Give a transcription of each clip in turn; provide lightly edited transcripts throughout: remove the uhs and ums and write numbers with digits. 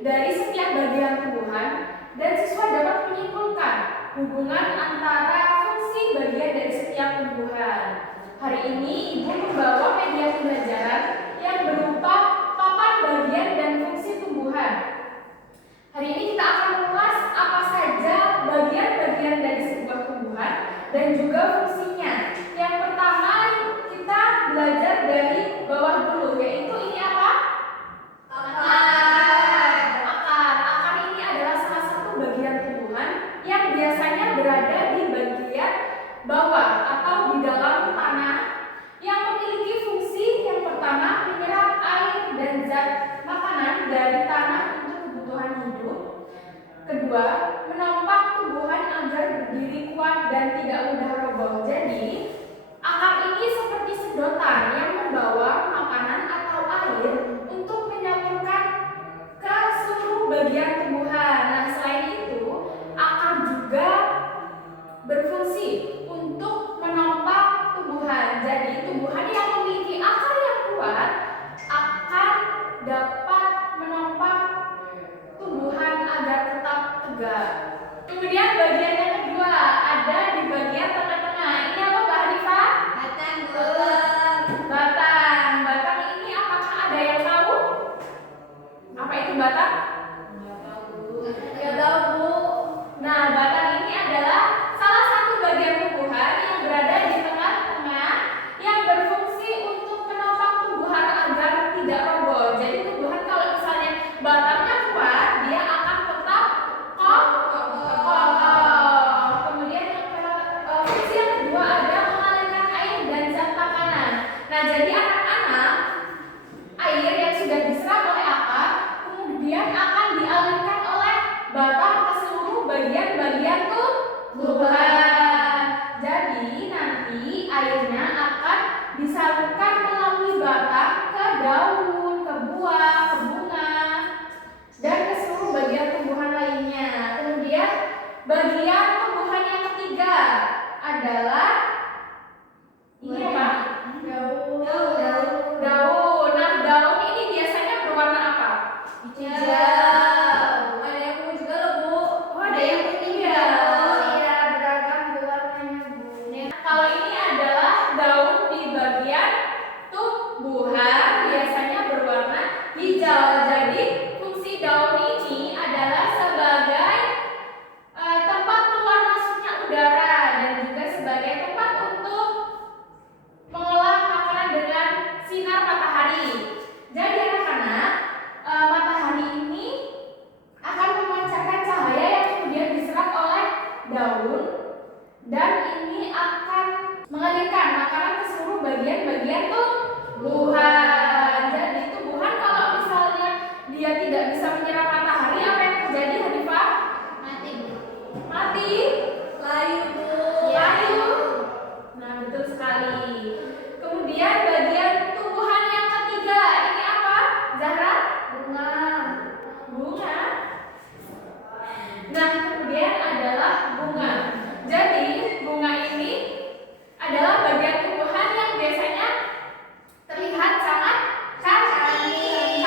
dari setiap bagian tumbuhan dan siswa dapat menyimpulkan hubungan antara fungsi bagian dari setiap tumbuhan. Hari ini Ibu membawa media pembelajaran yang berupa papan bagian dan fungsi tumbuhan. Hari ini kita akan mengulas apa saja bagian-bagian dari sebuah tumbuhan dan juga fungsinya. Yang pertama kita belajar dari bawah dulu, yaitu ini apa? Akar ini adalah salah satu bagian tumbuhan yang biasanya berada di bagian bawah atau di dalam tanah yang memiliki fungsi yang pertama menyerap air dan zat makanan dari tanah untuk kebutuhan hidup. Kedua, menopang tumbuhan agar berdiri kuat dan tidak mudah roboh. Jadi, akar ini seperti sedotan yang membawa makanan atau air untuk menyalurkan ke seluruh bagian tumbuhan. Nah, selain itu, akar juga berfungsi untuk menopang tumbuhan. Jadi, tumbuhan yang memiliki akar yang kuat akan dapat menopang tumbuhan agar tetap tegak. Kemudian bagian yang kedua ada di bagian tengah-tengah. Ini apa, Mbak Hanifah? Batang. Batang ini apakah ada yang tahu? Apa itu batang? Nggak tahu, Bu. Nah, batang ini adalah salah satu bagian tumbuhan yang berada di tengah-tengah yang berfungsi untuk menopang tumbuhan agar tidak roboh. Jadi tumbuhan kalau misalnya batangnya kuat, dia akan tetap kokoh. Kemudian fungsi yang kedua ada mengalirkan air dan zat makanan. Nah, jadi anak-anak, air yang sudah diserap oleh akar kemudian akan dialirkan oleh batang ke seluruh bagian-bagian tumbuhan. Jadi nanti airnya akan disalurkan melalui batang ke daun, ke buah, ke bunga, dan ke seluruh bagian tumbuhan lainnya. Kemudian bagian tumbuhan yang ketiga adalah ini apa? Daun. Nah, daun ini biasanya berwarna apa? Hijau. Ada yang ungu juga loh, Bu. Oh, ada yang putih ya? Iya, beragam warnanya, Bu. Kalau ini adalah daun di bagian tumbuhan biasanya berwarna hijau. Jadi fungsi daun ini adalah sebagai tempat keluar masuknya udara dan juga sebagai tempat untuk mengolah makanan dengan sinar matahari. Jadi anak-anak, matahari ini akan memancarkan cahaya yang kemudian diserap oleh daun dan ini akan mengalirkan makanan ke seluruh bagian-bagian tumbuhan. Jadi tumbuhan kalau misalnya dia tidak bisa menyerap matahari, apa yang terjadi, Hanifah? Mati? Layu, Bu. Layu? Nah, betul sekali. Kemudian bagian tumbuhan yang ketiga, ini apa, Zahra? Bunga. Nah, kemudian adalah bunga. Jadi, bunga ini adalah bagian tumbuhan yang biasanya terlihat sangat cantik,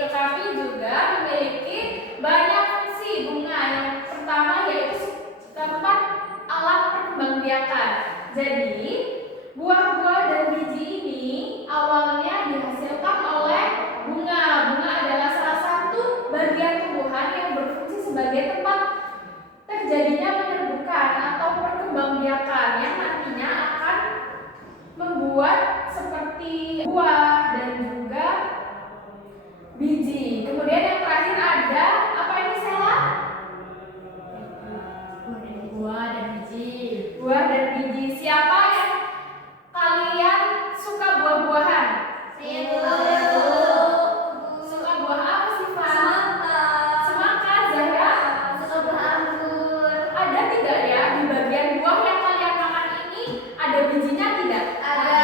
tetapi juga memiliki banyak fungsi. Bunga yang pertama yaitu tempat alat perkembangbiakan. Jadi, buah-buah dan biji ini awalnya dihasilkan oleh bunga. Bunga adalah salah satu bagian tumbuhan yang berfungsi sebagai tempat terjadinya penyerbukan atau perkembangbiakan yang nantinya akan membuat seperti buah dan juga biji. Kemudian yang terakhir ada apa ini, Sela? Buah dan biji. Buah dan biji. Siapa yang kalian suka buah-buahan? Suka buah apa sih, Pak? Semangka. Zahra? Suka buah anggur. Ada tidak ya di bagian buah yang kalian makan ini ada bijinya tidak? Ada.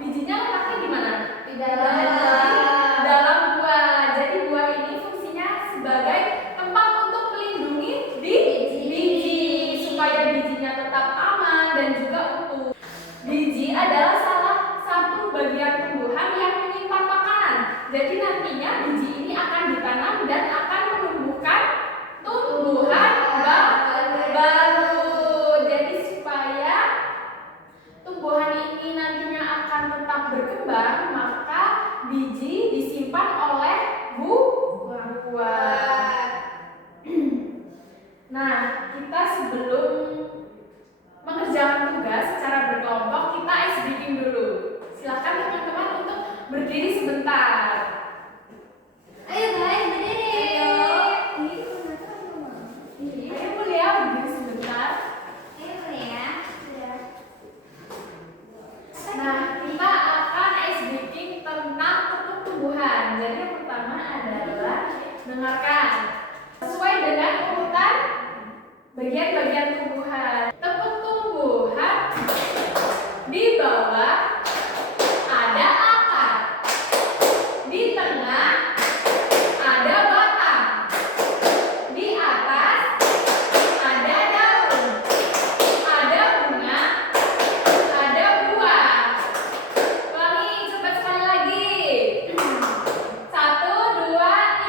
Bijinya letaknya di mana? Di dalam buah. Jadi nantinya biji ini akan ditanam dan akan menumbuhkan tumbuhan baru. Jadi supaya tumbuhan ini nantinya akan tetap berkembang, maka biji disimpan oleh buah. Nah, kita sebelum mengerjakan tugas secara berkelompok, kita ice breaking dulu. Silakan teman-teman untuk berdiri sebentar. Ayo guys, berdiri. Ayo Mulia, berdiri sebentar. Ayo ya. Nah, kita akan ice breaking tentang tumbuhan. Jadi yang pertama adalah dengarkan sesuai dengan urutan bagian-bagian tumbuhan. Tepuk tumbuhan di bawah ada akar, di tengah ada batang, di atas ada daun, ada bunga, ada buah. Ulangi, coba sekali lagi. 1, 2,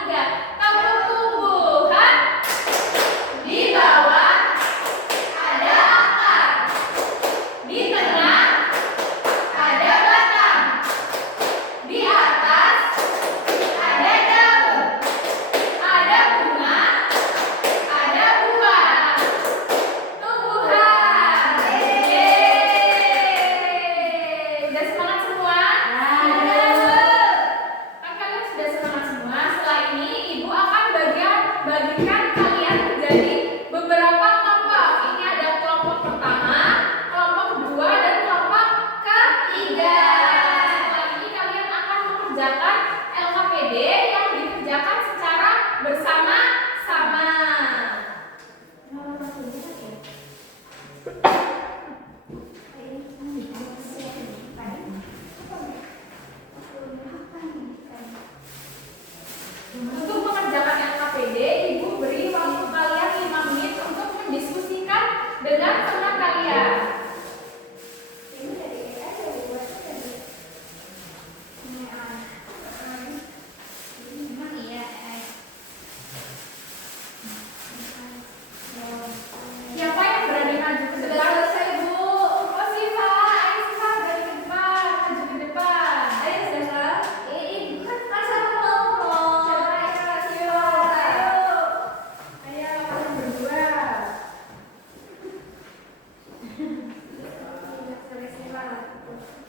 3. Tepuk tumbuhan di bawah ada akar, di tengah ada batang, di atas ada daun, ada bunga, ada buah. Tumbuhan. Yeay. Udah semangat semua? Kan kalian sudah semangat semua. Setelah ini ibu akan bagikan kalian menjadi beberapa kelompok. Ini ada kelompok pertama, kelompok kedua, dan kelompok ketiga. Setelah ini kalian akan mengerjakan LKPD yang dikerjakan secara bersama-sama. Untuk mengerjakan LKPD, ibu beri waktu kalian 5 menit untuk mendiskusikan dengan teman kalian. Siapa yang berani maju ke depan? Oh Siva, ayo Siva berani ke depan, maju ke depan. Ayo kalian berdua.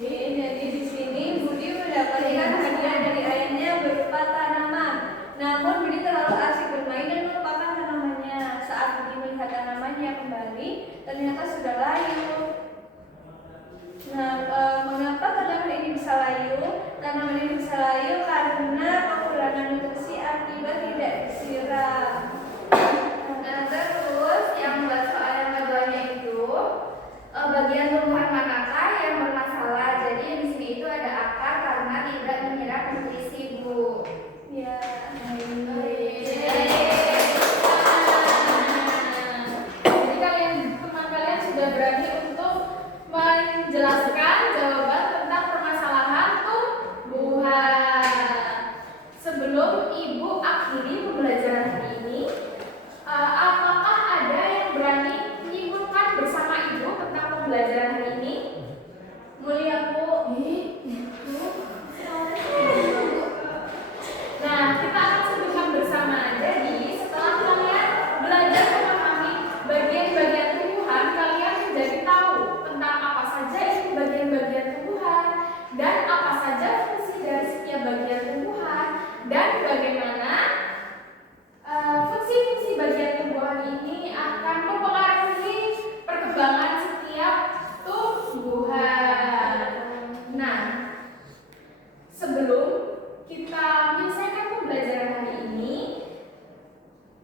Jadi di sini Budi mendapatkan hadiah dari ayahnya berupa tanaman. Namun Budi terlalu asik bermain dan melupakan tanamannya. Saat Budi melihat tanamannya kembali, ternyata sudah layu. Nah, mengapa tanaman ini bisa layu? Tanaman ini bisa layu karena kekurangan nutrisi akibat tidak disiram. Nah, terus yang buat soal yang keduanya itu bagian tumbuhan manakah yang bermasalah? Jadi di sini itu ada akar karena tidak menyerap nutrisi, Bu. Ya. Jadi teman kalian sudah berani untuk menjelaskan jawaban tentang permasalahan tumbuhan. Sebelum ibu akhiri pembelajaran hari ini, apakah ada yang berani menyimpulkan bersama ibu tentang pembelajaran hari ini? Mulia, Bu. Nah, kita akan sebutkan bersama. Jadi, setelah kalian belajar memahami bagian-bagian tumbuhan, kalian menjadi tahu tentang apa saja itu bagian-bagian tumbuhan dan apa saja fungsi dari setiap bagian tumbuhan dan bagaimana fungsi-fungsi bagian tumbuhan ini akan mempengaruhi perkembangan setiap tumbuhan. Nah, sebelum kita menyelesaikan pembelajaran hari ini,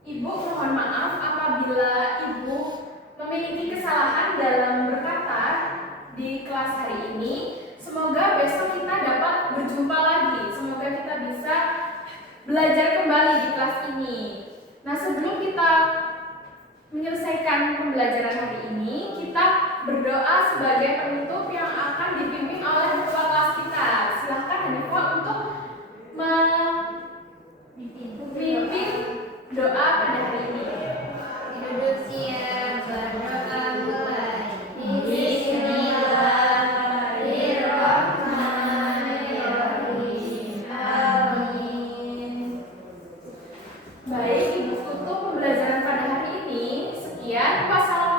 Ibu mohon maaf apabila Ibu memiliki kesalahan dalam berkata di kelas hari ini. Semoga besok kita dapat berjumpa lagi. Semoga kita bisa belajar kembali di kelas ini. Nah, sebelum kita menyelesaikan pembelajaran hari ini, kita berdoa sebagai penutup yang akan dipimpin oleh ketua kelas kita. Silahkan Hanifah untuk Adik-adik, untuk pembelajaran pada hari ini, sekian. Wassalamualaikum